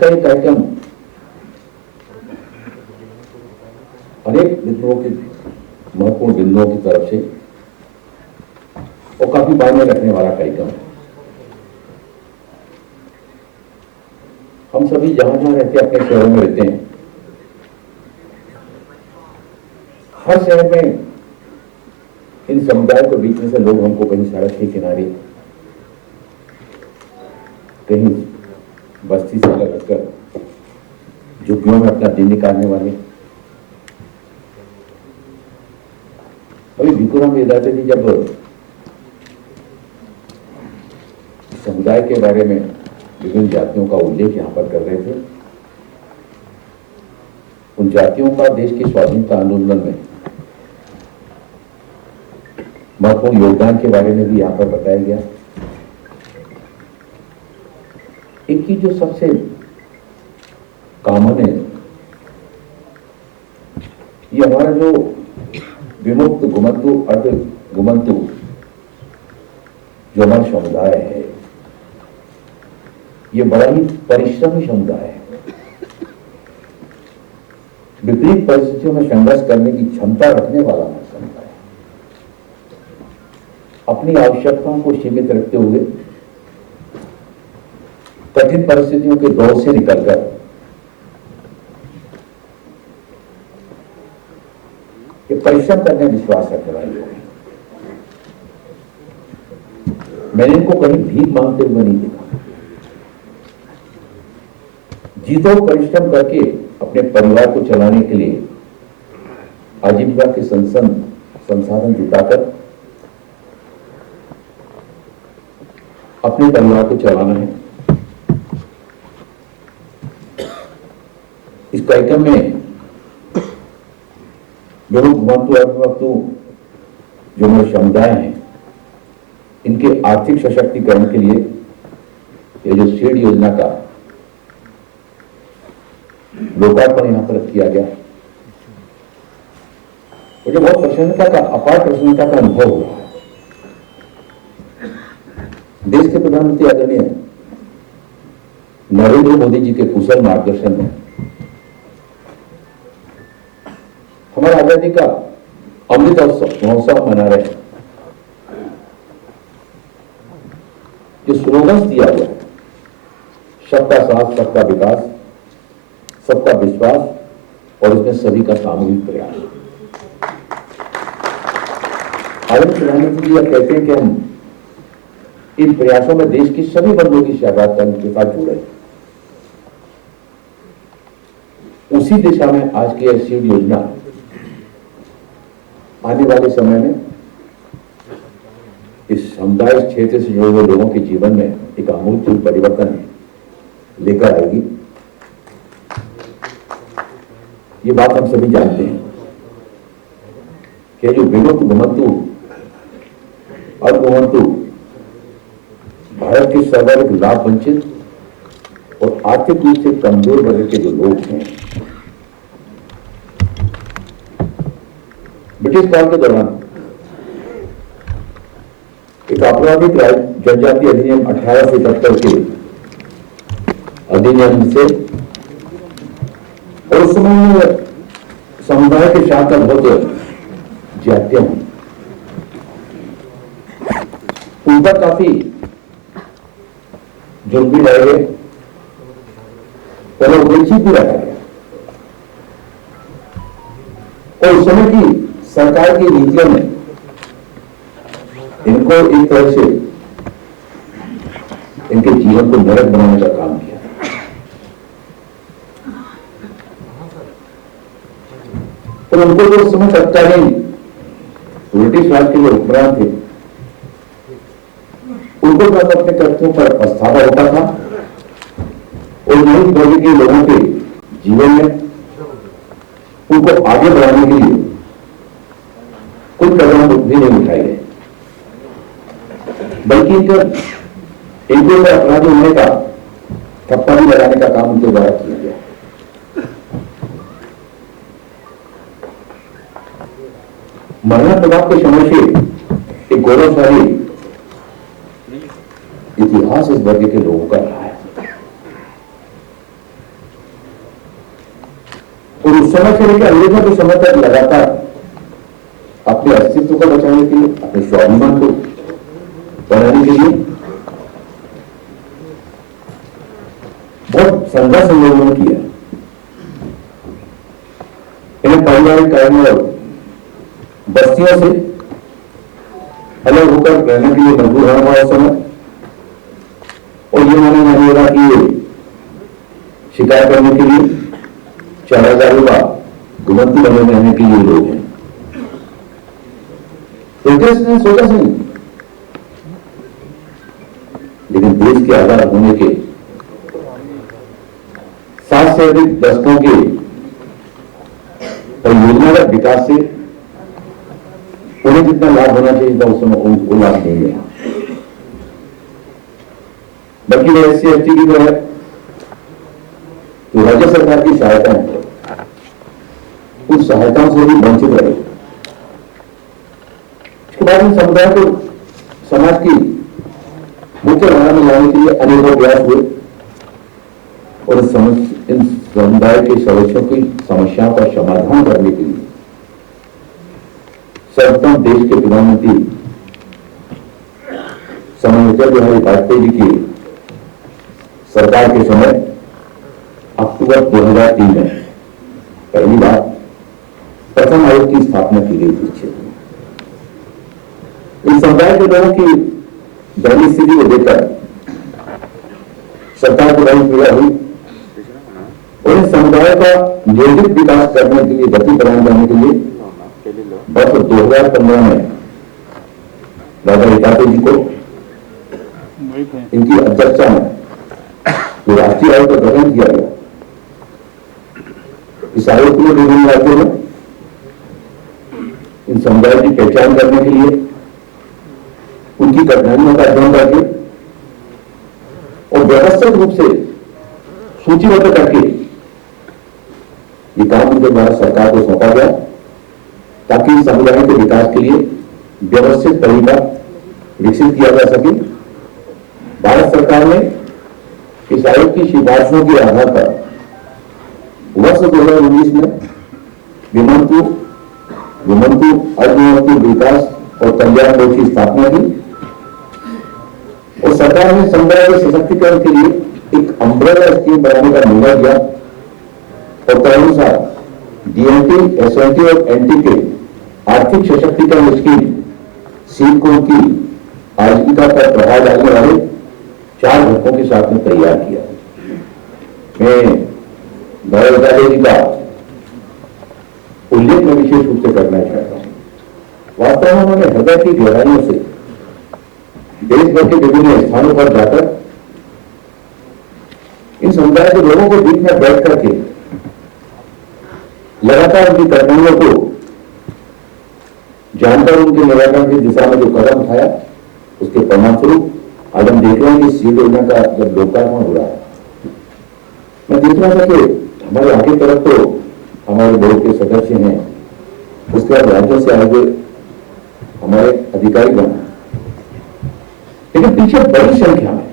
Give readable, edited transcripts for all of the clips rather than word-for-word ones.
का ये कार्यक्रम अनेक बिंदुओं की महत्वपूर्ण बिंदुओं की तरफ से और काफी मायने रखने वाला कार्यक्रम है। हम सभी जहां जहां रहते हैं, अपने शहरों में रहते हैं, हर शहर में इन समुदाय के बीच में से लोग हमको कहीं सड़क के किनारे, कहीं बस्ती से अलग कर झुग्गियों में अपना दिन निकालने वाले। अभी भिकुरा में जाते थे, जब समुदाय के बारे में विभिन्न जातियों का उल्लेख यहां पर कर रहे थे, उन जातियों का देश की स्वाधीनता आंदोलन में महत्वपूर्ण योगदान के बारे में भी यहां पर बताया गया। एक ही जो सबसे कॉमन है, ये हमारा जो विमुक्त घुमंतु अर्ध घुमंतु जो हमारा समुदाय है, ये बड़ा ही परिश्रमी समुदाय है। विपरीत परिस्थितियों में संघर्ष करने की क्षमता रखने वाला समुदाय है। अपनी आवश्यकताओं को सीमित रखते हुए कठिन परिस्थितियों के दौर से निकलकर ये परिश्रम करने में विश्वास रखने वाले लोग हैं। मैंने इनको कहीं भीख मांगते हुए नहीं देखा। जीतो परिश्रम करके अपने परिवार को चलाने के लिए आजीविका के संसाधन जुटाकर अपने परिवार को चलाना है। इस कार्यक्रम में जो लोग जो मेरे समुदाय हैं, इनके आर्थिक सशक्तिकरण के लिए ये जो शेड योजना का लोकार्पण यहां पर किया गया, मुझे बहुत प्रसन्नता का, अपार प्रसन्नता का अनुभव हुआ। देश के प्रधानमंत्री आदरणीय नरेंद्र मोदी जी के कुशल मार्गदर्शन में हमारा आजादी का अमृत महोत्सव मना रहे हैं। जो स्लोगन्स दिया गया, सबका साथ, सबका विकास, सबका विश्वास और इसमें सभी का सामूहिक प्रयास। आदरणीय प्रधानमंत्री जी कहते हैं कि हम इन प्रयासों में देश की सभी वर्गों की सहभागिता के साथ जुड़े। उसी दिशा में आज की सीड योजना आने वाले समय में इस समुदाय क्षेत्र से जुड़े हुए लोगों के जीवन में एक आमूल परिवर्तन लेकर आएगी। ये बात हम सभी जानते हैं कि जो विमुक्त घुमंतु अल्पघुमंतु भारत के सर्वाधिक लाभ वंचित और आर्थिक रूप से कमजोर वर्ग के जो लोग हैं, ब्रिटिश काल के दौरान एक आपराधिक जनजाति अधिनियम 1877 के अधिनियम से और उस समय समुदाय के साथ बहुत ज्यादतियां हुई, उन पर काफी जुर्म भी लगाए गए और वंचित भी रखा गया। और उस समय की सरकार की नीतियों ने इनको एक तरह से इनके जीवन को नरक बनाने का काम किया। तो उनको जो उस समय तत्कालीन ब्रिटिश राज के जो हुक्मरान थे, उनको बस अपने कर्तव्यों पर पछतावा होता था और नई वर्ग के लोगों के जीवन में उनको आगे बढ़ाने के लिए कोई कदम भी नहीं उठाए गए, बल्कि इनको अपराधी होने का ठप्पा भी लगाने का काम उनके द्वारा किया गया। मरना प्रभाव के समय से एक गौरवशाली इतिहास इस वर्ग के लोगों का रहा है। उस समय से लेकर अंग्रेजों के समय तक लगातार अपने अस्तित्व को बचाने के लिए, अपने स्वाभिमान को बनाने के लिए बहुत संघर्ष हम लोगों ने किया। इन्हें पारिवारिक कारणों और बस्तियों से अलग होकर रहने के लिए मजबूर होना पड़ा उस समय, और ये माना नहीं होगा कि ये शिकार करने के लिए चारागारों का घुमंतू बने रहने के लिए लोग हैं। ब्रिटिश ने सोचा नहीं, लेकिन देश के आजाद होने के 7 से अधिक दशकों के परियोजनागत विकास से उन्हें जितना लाभ होना चाहिए था उस समय उनको लाभ नहीं मिला, बल्कि वे SC ST की जो है जो राज्य सरकार की सहायता है उन सहायताओं से भी वंचित रहे। इसके बाद इन समुदाय को समाज की मुख्य धारा में लाने के लिए अनेकों प्रयास हुए और इन समुदाय के सदस्यों की समस्याओं का समाधान करने के लिए सर्वप्रथम देश के प्रधानमंत्री समय अटल बिहारी वाजपेयी जी की सरकार के समय अक्टूबर 2003 में पहली बार प्रथम आयोग की स्थापना की गई थी क्षेत्र में। इस समुदाय के लोगों की दैनिक स्थिति को देखकर सरकार को बड़ी पीड़ा हुई और इस समुदाय का नियोजित विकास करने के लिए गति प्रदान करने के लिए वर्ष 2015 में राजा हितातो जी को इनकी अध्यक्षता में जो राष्ट्रीय आयोग का गठन किया गया। इस आयोग को विभिन्न राज्यों में इन समुदाय की पहचान करने के लिए उनकी कठिनाइयों का अध्ययन करके और व्यवस्थित रूप से सूचीबद्ध करके ये काम उनके द्वारा सरकार को सौंपा गया ताकि इस समुदाय के विकास के लिए व्यवस्थित तरीका विकसित किया जा सके। भारत सरकार ने इस आयोग की सिफारिशों के आधार पर वर्ष 2019 में विमंतु अर्धविमंतु विकास और कल्याण बोर्ड की स्थापना की और सरकार ने समुदाय के सशक्तिकरण के लिए एक अम्ब्रेला स्कीम बनाने का निर्णय किया और तदनुसार DNT, SNT और NT के आर्थिक सशक्तिकरण स्कीम सील को की आजीविका पर प्रभाव डालने वाले 4 घटकों के साथ में तैयार किया। मैं नरेंद्र जी का उल्लेख में विशेष रूप से करना चाहता हूं। वास्तव में उन्होंने हृदय की गहराइयों से देश भर के विभिन्न स्थानों पर जाकर इन समुदाय के लोगों के बीच में बैठ करके लगातार उनकी कठिनाइयों को जानकर उनके निराकरण की दिशा में जो कदम उठाया उसके परिणामस्वरूप आज हम देख रहे हैं कि सील योजना का जब लोकार्पण हो रहा है, मैं देख रहा था कि हमारे आगे तरफ तो हमारे बोर्ड के सदस्य हैं, उसके बाद राज्यों से आए हुए हमारे अधिकारी बने, लेकिन पीछे बड़ी संख्या में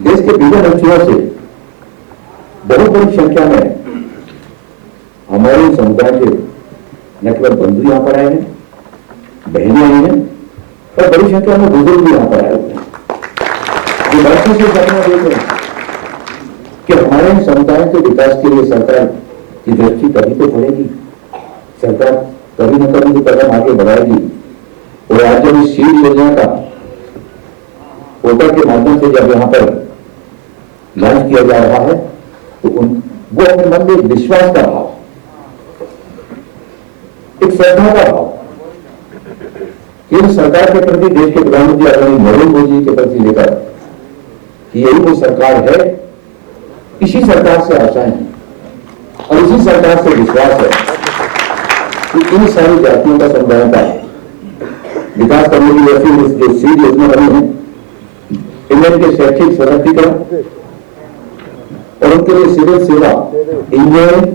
देश के विभिन्न अंचलों से बहुत बड़ी संख्या में हमारे समुदाय के न केवल बंधु यहां पर आए हैं, बहनें आई हैं, पर बड़ी संख्या में बुजुर्ग भी यहां पर आए हुए हैं जो वर्षों से सपना देख रहे हैं कि हमारे समुदाय के विकास के लिए सरकार की दृष्टि कभी तो पड़ेगी, सरकार कभी न कभी तो कदम आगे बढ़ाएगी। और आज जब इस सीड योजना का पोर्टल के माध्यम से जब यहां पर लॉन्च किया जा रहा है तो वो अपने मन में विश्वास का भाव, एक श्रद्धा का भाव कि सरकार के प्रति, देश के प्रधानमंत्री आदरणीय नरेंद्र मोदी जी के प्रति लेकर कि यही वो सरकार है, इसी सरकार से आशाएं हैं और इसी सरकार से विश्वास है कि इन सारी जातियों का समुदाय का विकास करने की वजह से जो सीड योजना बनी है, इनमें के शैक्षिक सशक्तिकरण और उनके लिए सिविल सेवा, इंजीनियरिंग,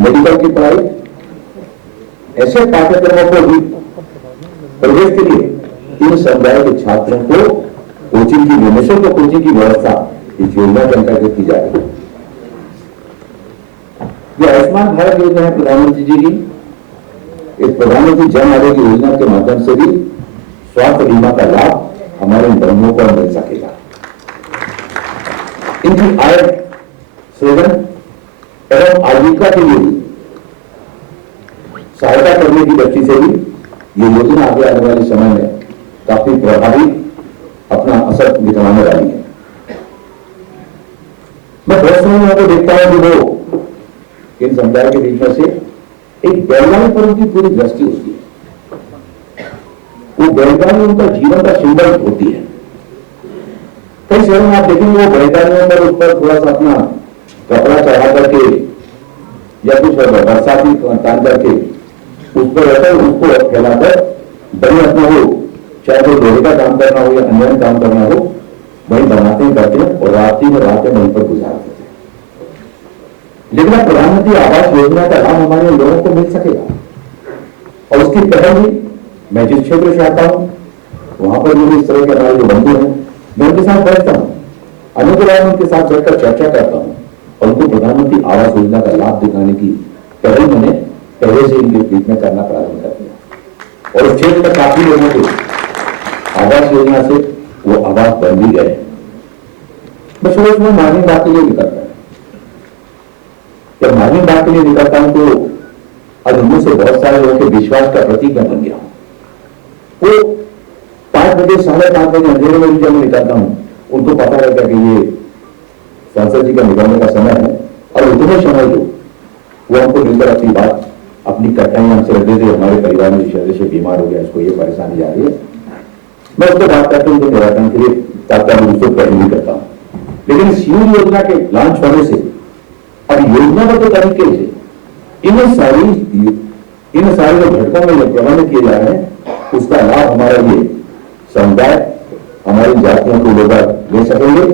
मेडिकल की पढ़ाई, ऐसे पाठ्यक्रमों को भी प्रवेश के लिए इन समुदाय के छात्रों को कोचिंग की, निःशुल्क कोचिंग की व्यवस्था इस योजना के अंतर्गत की जा रही है। ये आयुष्मान भारत योजना है प्रधानमंत्री जी की। इस प्रधानमंत्री जन आरोग्य योजना के माध्यम से भी स्वास्थ्य बीमा का लाभ हमारे बंधुओं को मिल सकेगा। इनकी आय सृजन एवं आजीविका के लिए भी सहायता करने की दृष्टि से भी ये योजना आगे आने वाले समय में काफी प्रभावी अपना असर दिखाने वाली है। मैं बहुत समय को देखता हूं कि वो इन समुदाय के बीच में से एक बैलगाड़ी पर उनकी पूरी दृष्टि होती है। वो बैलगाड़ी उनका जीवन का सिंबल होती है। कई शहरों में आप देखेंगे वो बैलगाड़ियों पर उस पर थोड़ा सा अपना कपड़ा चढ़ा करके या कुछ बरसाती तान करके उस पर रहकर उसको फैलाकर बड़े अपना हो, चाहे वो लोहे का काम करना हो या अन्य काम करना हो, वही बनाते करते हैं और रात्रि में रातें वहीं पर गुजारते हैं। लेकिन अब प्रधानमंत्री आवास योजना का लाभ हमारे लोगों को मिल सकेगा। और उसकी पहल भी मैं जिस क्षेत्र से आता हूं वहां पर जो इस तरह के हमारे जो बंधु हैं मैं उनके साथ बैठता हूं, अनुग्रह उनके साथ बैठकर चर्चा करता हूं और उनको प्रधानमंत्री आवास योजना का लाभ दिखाने की पहल मैंने पहले से इनके बीच में करना प्रारंभ कर दिया। और उस क्षेत्र में काफी लोगों को आवास योजना से वो आवास बन भी गए। मैं सुबह सुबह मॉर्निंग वॉक के लिए निकलता हूं। जब मॉर्निंग वॉक के लिए निकलता हूं तो आज उनमें से बहुत सारे लोगों के विश्वास का प्रतीक बन गया हूं। वो 5 बजे 5:30 बजे अंधेरे में जब निकलता हूं उनको पता रहता कि ये सांसद जी का निकलने का समय है और उतने समय जो वो हमको मिलकर अपनी बात अपनी कठिनाई हमसे रख देते, हमारे परिवार में सदस्य बीमार हो गया, इसको ये परेशानी जा रही है, मैं उसको बात करके उनको निराकरण के लिए तात्कालिक रूप से पहल भी करता हूं। लेकिन इस योजना के लॉन्च होने से अब योजनाबद्ध तरीके से इन सारी जो घटकों में प्रबंध किए जा रहे हैं उसका लाभ हमारा ये समुदाय हमारी जातियों के लोग ले सकेंगे।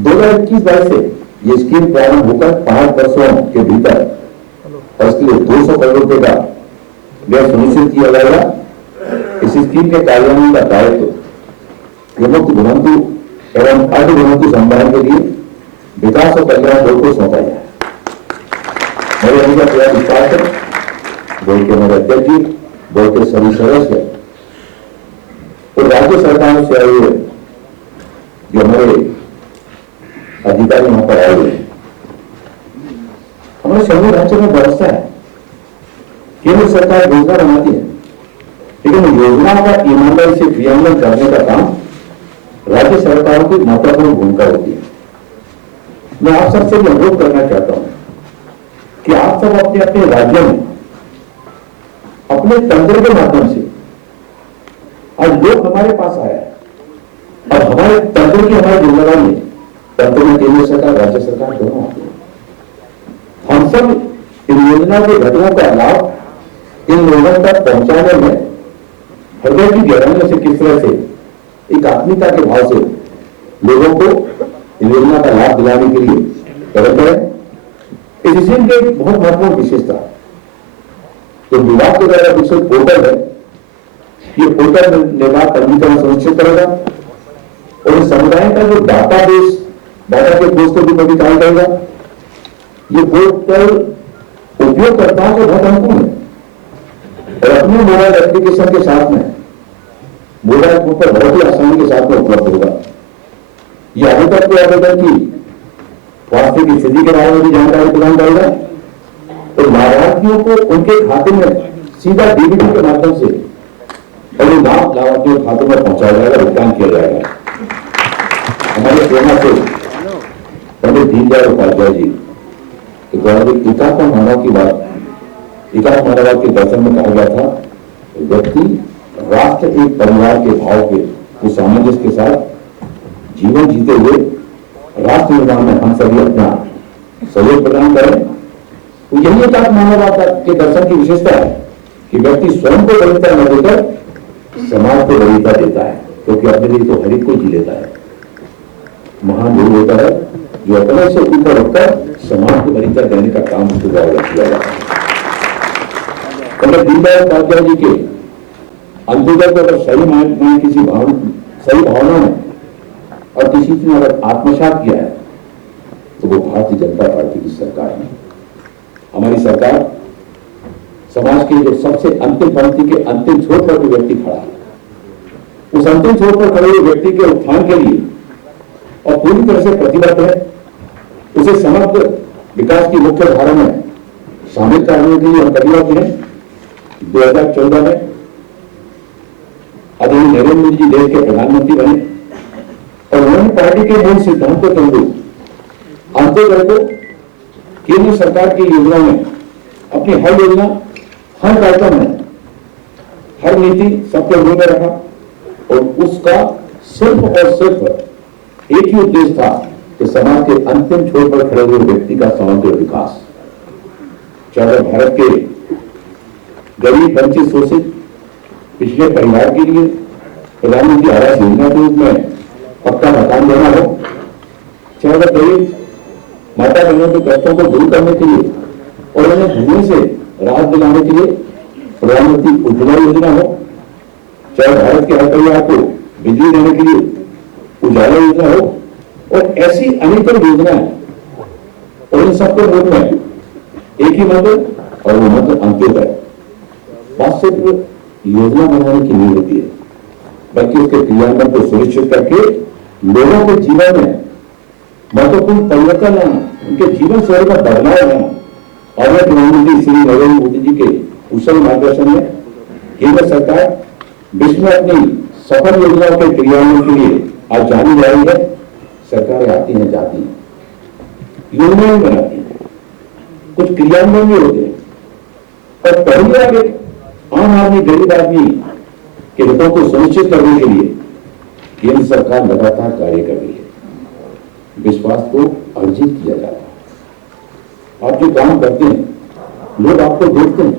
2021-22 से ये स्कीम प्रारंभ होकर 5 वर्षों के भीतर और इसके लिए 200 करोड़ रुपए का व्यय सुनिश्चित किया जाएगा। इस स्कीम के कार्यान्वयन का दायित्व विमुक्त घुमंतु एवं अर्ध घुमंतु समुदाय के लिए विकास और कल्याण बोर्ड को सौंपा जाए। मेरे अभी का पूरा विस्तार है, बोर्ड के हमारे अध्यक्ष जी, बोर्ड के सभी सदस्य और राज्य सरकारों से आए हुए जो हमारे अधिकारी वहां पर आए हुए हैं। हमारे शहरी ढांचे में व्यवस्था है, केंद्र सरकार योजना बनाती है लेकिन योजनाओं का ईमानदारी से क्रियान्वयन करने का काम राज्य सरकारों की महत्वपूर्ण भूमिका होती है। मैं आप सबसे भी अनुरोध करना चाहता हूं कि आप सब अपने अपने राज्यों में अपने तंत्र के माध्यम से आज लोग हमारे पास आया है और हमारे तंत्र की हमारी जिम्मेदारी है। तंत्र में केंद्र सरकार राज्य सरकार दोनों आती है। हम सब इन योजना के घटकों का लाभ इन लोगों तक पहुंचाने में हृदय की गहराइयों से किस तरह से एक आत्मीयता के भाव से लोगों को इन योजना का लाभ दिलाने के लिए कदम करें। इस स्कीम की एक बहुत महत्वपूर्ण विशेषता तो विभाग के द्वारा विकसित पोर्टल है। ये पोर्टल निर्माण पंजीकरण सुनिश्चित करेगा और इस समुदाय का जो डाटा के कोष को भी मॉडिफाई करेगा। ये पोर्टल उपयोगकर्ताओं को बहुत अनुकूल है और अपने मोबाइल एप्लीकेशन के साथ में मोबाइल फोन पर बहुत ही आसानी के साथ में उपलब्ध होगा। ये आवेदक के आवेदन की वास्तविक स्थिति के बारे में भी जानकारी प्रदान करेगा और लाभार्थियों को उनके खाते में सीधा डीबीटी के माध्यम से और ये लाभ लाभार्थियों के खाते में पहुंचाया जाएगा, भुगतान किया जाएगा। हमारे सेना से पंडित दीनदयाल उपाध्याय जी के द्वारा एकात्म मानव की बात एकात्म मानववाद के दर्शन में कहा गया था, व्यक्ति राष्ट्र एक परिवार के भाव के उस सामंजस्य के साथ जीवन जीते हुए राष्ट्र निर्माण में हम सभी अपना सहयोग प्रदान करें। तो यही एकात्म मानववाद के दर्शन की विशेषता है कि व्यक्ति स्वयं को बलिता न देकर समाज को बलिता देता है, क्योंकि अपने लिए तो हर एक को जी लेता है। महान गुरु होता है जो अपने से ऊपर उठकर समाज को बलिता देने का काम उसके द्वारा किया जाता है। पंडित दीनदयाल उपाध्याय जी के अंतर्गत अगर सही भावना में और किसी ने अगर आत्मसात किया है तो वो भारतीय जनता पार्टी की सरकार है। हमारी सरकार समाज के जो सबसे अंतिम पंक्ति के अंतिम छोर पर जो व्यक्ति खड़ा है, उस अंतिम छोर पर खड़े हुए व्यक्ति के उत्थान के लिए और पूरी तरह से प्रतिबद्ध है। उसे समग्र विकास की मुख्य धारा में शामिल करने के लिए हम प्रतिबद्ध हैं। 2014 में आदरणीय नरेंद्र मोदी जी देश के प्रधानमंत्री बने और उन्होंने पार्टी के मूल सिद्धांतों के अनुरूप अंत्योदय को केंद्र सरकार की योजना में, अपनी हर योजना, हर कार्यक्रम में, हर नीति सबके रूप में रखा और उसका सिर्फ और सिर्फ एक ही उद्देश्य था कि समाज के अंतिम छोर पर खड़े हुए व्यक्ति का समग्र विकास, चाहे भारत के गरीब, वंचित, शोषित, पिछले परिवार के लिए प्रधानमंत्री आवास योजना के रूप में पक्का मकान देना हो, चाहे वह गरीब माता बहनों के कष्टों को दूर करने के लिए और उन्हें धुएं से राहत दिलाने के लिए प्रधानमंत्री उज्ज्वला योजना हो, चाहे भारत के हर परिवार को बिजली देने के लिए उजाला योजना हो, और ऐसी अनेकों योजनाएं, और इन सबके मूल में एक ही मंत्र और वो मंत्र अंत्योदय। बात सिर्फ योजना बनाने की नहीं होती है, बल्कि उसके क्रियान्वयन को सुनिश्चित करके लोगों के जीवन में महत्वपूर्ण परिवर्तन लाना, उनके जीवन शैली में बदलाव लाना। और प्रधानमंत्री श्री नरेंद्र मोदी जी के कुशल मार्गदर्शन में केंद्र सरकार विश्व में अपनी सफल योजनाओं के क्रियान्वयन के लिए आज जानी जा रही है। सरकारें आती हैं, जाती हैं, योजनाएं बनाती हैं, कुछ क्रियान्वयन भी होते हैं, पर पहली बार आम आदमी, गरीब आदमी के हितों को सुनिश्चित करने के लिए केंद्र सरकार लगातार कार्य कर रही है। विश्वास को अर्जित किया जा रहा है। आप जो काम करते हैं, लोग आपको देखते हैं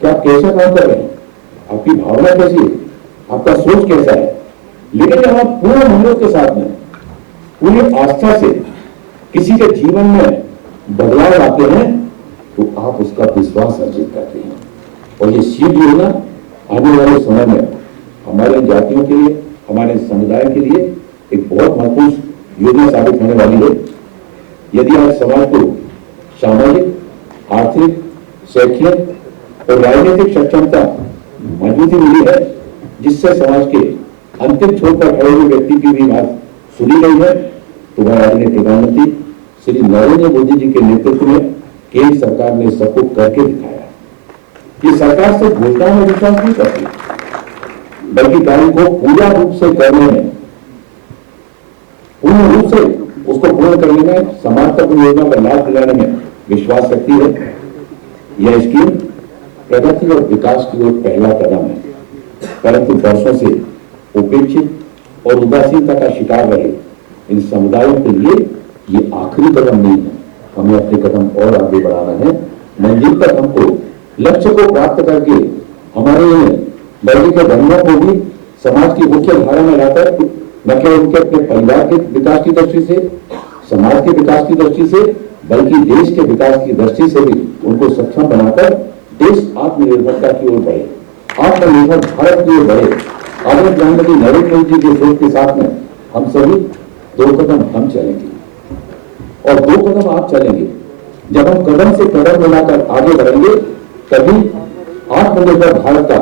कि आप कैसा काम कर रहे हैं, आपकी भावना कैसी है, आपका सोच कैसा है। लेकिन जब आप पूर्ण मेहनत के साथ में, पूरी आस्था से किसी के जीवन में बदलाव लाते हैं, तो आप उसका विश्वास अर्जित करते हैं। और ये सीट योजना आने वाले समय में हमारे जातियों के लिए, हमारे समुदाय के लिए एक बहुत महत्वपूर्ण योजना साबित होने वाली है। यदि आज समाज को सामाजिक, आर्थिक, शैक्षणिक और राजनीतिक सक्षमता मजबूती मिली है, जिससे समाज के अंतिम छोर पर खड़े हुए व्यक्ति की भी बात सुनी गई है, तो वह आदरणीय प्रधानमंत्री श्री नरेंद्र मोदी जी के नेतृत्व में केंद्र सरकार ने सबको करके दिखाया। ये सरकार से घोषणा में विश्वास नहीं करती, बल्कि कार्य को पूरा रूप से करने में, पूर्ण रूप से उसको पूर्ण करने में, समाज तक योजना का लाभ दिलाने में विश्वास रखती है। यह स्कीम प्रगति और विकास की ओर पहला कदम है, परंतु वर्षों से उपेक्षित और उदासीनता का शिकार रहे इन समुदायों के लिए ये आखिरी कदम नहीं है। हमें अपने कदम और आगे बढ़ाना है। मंजिल तक हमको, लक्ष्य को प्राप्त करके हमारे वर्ग के धर्मों को भी समाज की मुख्य धारा में लाकर न केवल उनके अपने परिवार के विकास की दृष्टि से, समाज के विकास की दृष्टि से, बल्कि देश के विकास की दृष्टि से भी उनको सक्षम बनाकर देश आत्मनिर्भरता की ओर बढ़े, आत्मनिर्भर भारत की ओर बढ़े। आदरणीय प्रधानमंत्री नरेंद्र मोदी जी के सोच के साथ में हम सभी 2 कदम हम चलेंगे और 2 कदम आप चलेंगे। जब हम कदम से कदम मिलाकर आगे बढ़ेंगे, तभी आत्मनिर्भर भारत का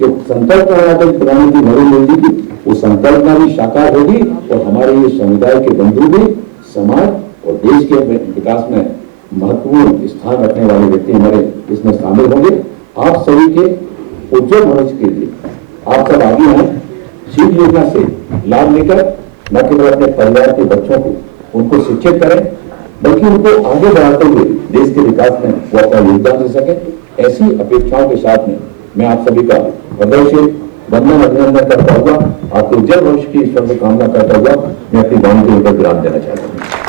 जो संकल्प है प्रधानमंत्री नरेंद्र मोदी की, वो संकल्पना भी साकार होगी और हमारे ये समुदाय के बंधु भी समाज और देश के विकास में महत्वपूर्ण स्थान रखने वाले व्यक्ति हमारे इसमें शामिल होंगे। आप सभी के उज्जवल भविष्य के लिए आप सब आगे आए, सीट योजना से लाभ लेकर न केवल अपने परिवार के बच्चों को, उनको शिक्षित करें, बल्कि उनको आगे बढ़ाते हुए देश के विकास में वो अपना योगदान दे सके। ऐसी अपेक्षाओं के साथ में मैं आप सभी का हृदय से वंदन, अभिनंदन करता हुआ, आपके उज्जवल भविष्य की ईश्वर से कामना करता हुआ मैं अपनी वाणी को लेकर विराम देना चाहता हूँ।